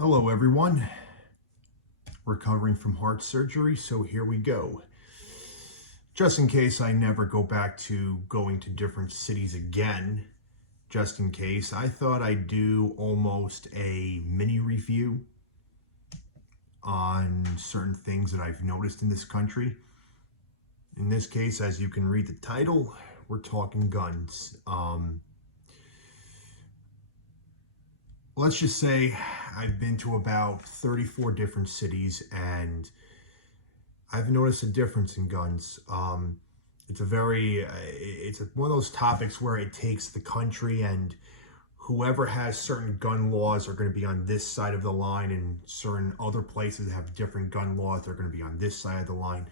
Hello, everyone. Recovering from heart surgery, so here we go. Just in case I never go back to going to different cities again, just in case, I thought I'd do almost a mini review on certain things that I've noticed in this country. In this case, as you can read the title, we're talking guns. Let's just say I've been to about 34 different cities and I've noticed a difference in guns. It's one of those topics where it takes the country, and whoever has certain gun laws are going to be on this side of the line, and certain other places that have different gun laws, they're going to be on this side of the line.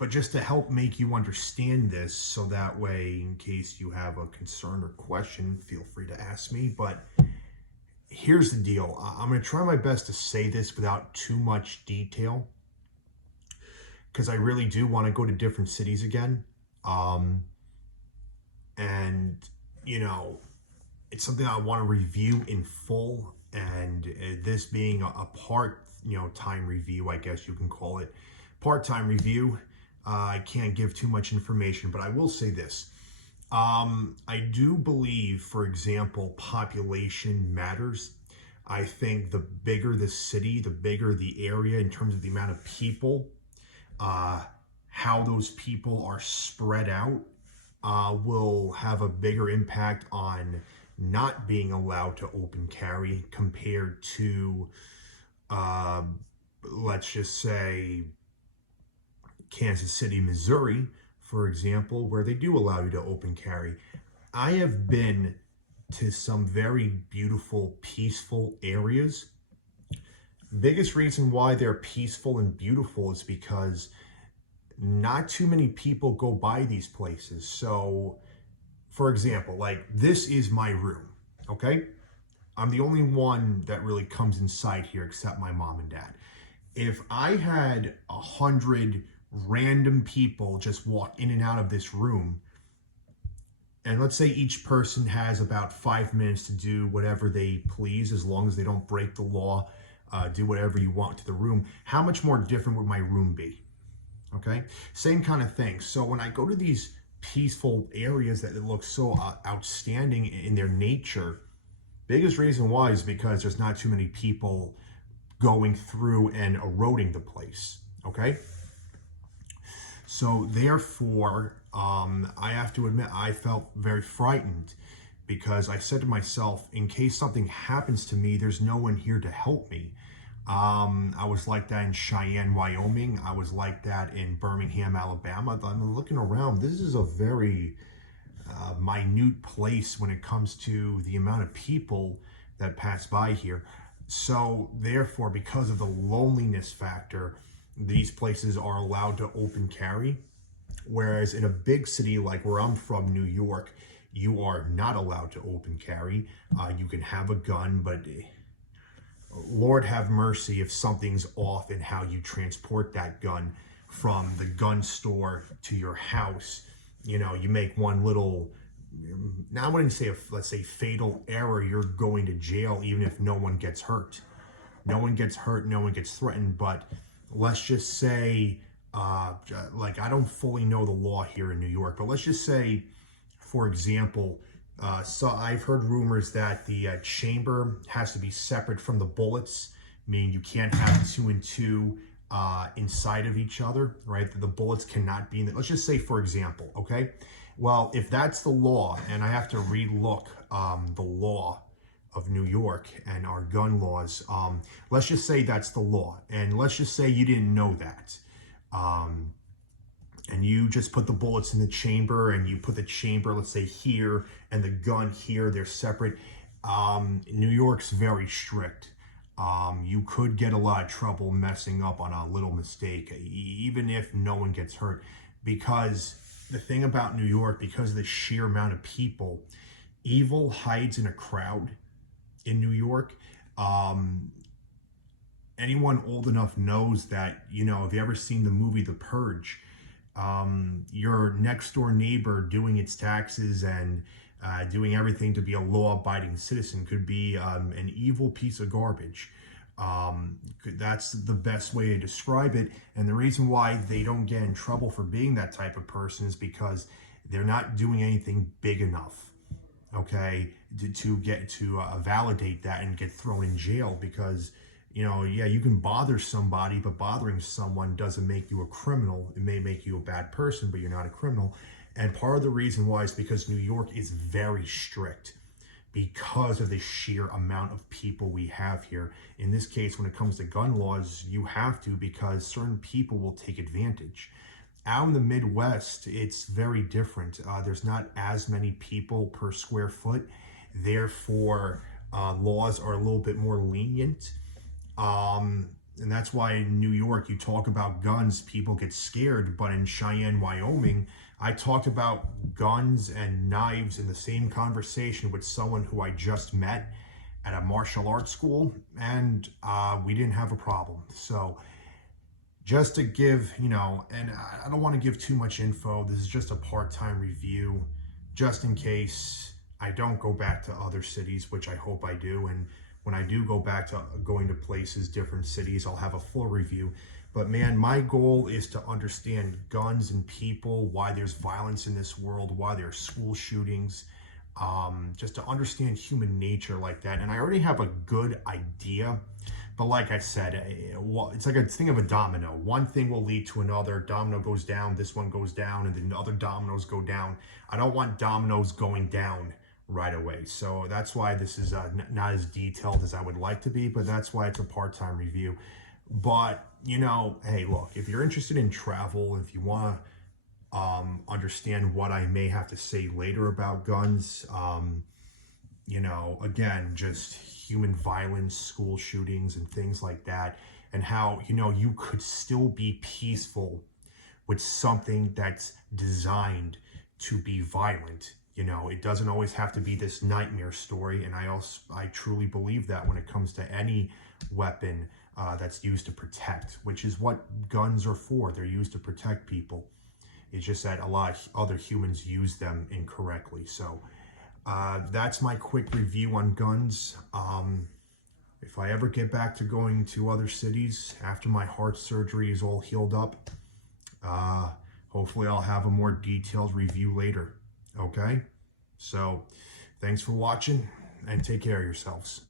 But just to help make you understand this, so that way, in case you have a concern or question, feel free to ask me. But here's the deal. I'm going to try my best to say this without too much detail, because I really do want to go to different cities again. And, it's something I want to review in full. And this being a part, time review, I guess you can call it, part-time review. I can't give too much information, but I will say this. I do believe, for example, population matters. I think the bigger the city, the bigger the area in terms of the amount of people, how those people are spread out, will have a bigger impact on not being allowed to open carry compared to, let's just say, Kansas City, Missouri, for example, where they do allow you to open carry. I have been to some very beautiful, peaceful areas. Biggest reason why they're peaceful and beautiful is because not too many people go by these places. So, for example, like this is my room, okay? I'm the only one that really comes inside here except my mom and dad. If I had 100 random people just walk in and out of this room, and let's say each person has about 5 minutes to do whatever they please, as long as they don't break the law, do whatever you want to the room, how much more different would my room be? Okay, same kind of thing. So when I go to these peaceful areas that look so outstanding in their nature, biggest reason why is because there's not too many people going through and eroding the place. Okay, so therefore, I have to admit, I felt very frightened, because I said to myself, in case something happens to me, there's no one here to help me. I was like that in Cheyenne, Wyoming. I was like that in Birmingham, Alabama. I'm looking around. This is a very minute place when it comes to the amount of people that pass by here. So therefore, because of the loneliness factor, these places are allowed to open carry. Whereas in a big city like where I'm from, New York, you are not allowed to open carry. You can have a gun, but Lord have mercy if something's off in how you transport that gun from the gun store to your house. You make one little, now I wouldn't say, let's say, fatal error, you're going to jail, even if no one gets hurt. No one gets hurt, no one gets threatened, but let's just say, like, I don't fully know the law here in New York, but let's just say, for example, so I've heard rumors that the chamber has to be separate from the bullets, meaning you can't have 2 and 2 inside of each other, right? The bullets cannot be in the, let's just say, for example, okay? Well, if that's the law, and I have to relook the law of New York and our gun laws, let's just say that's the law, and let's just say you didn't know that, and you just put the bullets in the chamber, and you put the chamber, let's say, here, and the gun here, they're separate. New York's very strict. You could get a lot of trouble messing up on a little mistake, even if no one gets hurt, because the thing about New York, because of the sheer amount of people, evil hides in a crowd in New York. Anyone old enough knows that, if you ever seen the movie The Purge, your next door neighbor doing its taxes and doing everything to be a law-abiding citizen, could be an evil piece of garbage. That's the best way to describe it. And the reason why they don't get in trouble for being that type of person is because they're not doing anything big enough, okay, to get to validate that and get thrown in jail. Because, you know, yeah, you can bother somebody, but bothering someone doesn't make you a criminal. It may make you a bad person, but you're not a criminal. And part of the reason why is because New York is very strict because of the sheer amount of people we have here. In this case, when it comes to gun laws, you have to, because certain people will take advantage. Out in the Midwest, it's very different. There's not as many people per square foot. Therefore, laws are a little bit more lenient. And that's why in New York, you talk about guns, people get scared. But in Cheyenne, Wyoming, I talked about guns and knives in the same conversation with someone who I just met at a martial arts school, and we didn't have a problem. So just to give, you know, and I don't want to give too much info. This is just a part-time review, just in case I don't go back to other cities, which I hope I do. And when I do go back to going to places, different cities, I'll have a full review. But man, my goal is to understand guns and people, why there's violence in this world, why there's school shootings, just to understand human nature like that. And I already have a good idea, but like I said, it's like a thing of a domino. One thing will lead to another. Domino goes down, this one goes down, and then other dominoes go down. I don't want dominoes going down right away. So that's why this is not as detailed as I would like to be, but that's why it's a part-time review. But, you know, hey, look, if you're interested in travel, if you want to understand what I may have to say later about guns, you know, again, just human violence, school shootings and things like that, and how, you know, you could still be peaceful with something that's designed to be violent. You know, it doesn't always have to be this nightmare story. And I truly believe that when it comes to any weapon that's used to protect, which is what guns are for. They're used to protect people. It's just that a lot of other humans use them incorrectly. So that's my quick review on guns. If I ever get back to going to other cities after my heart surgery is all healed up, hopefully I'll have a more detailed review later. Okay? So thanks for watching and take care of yourselves.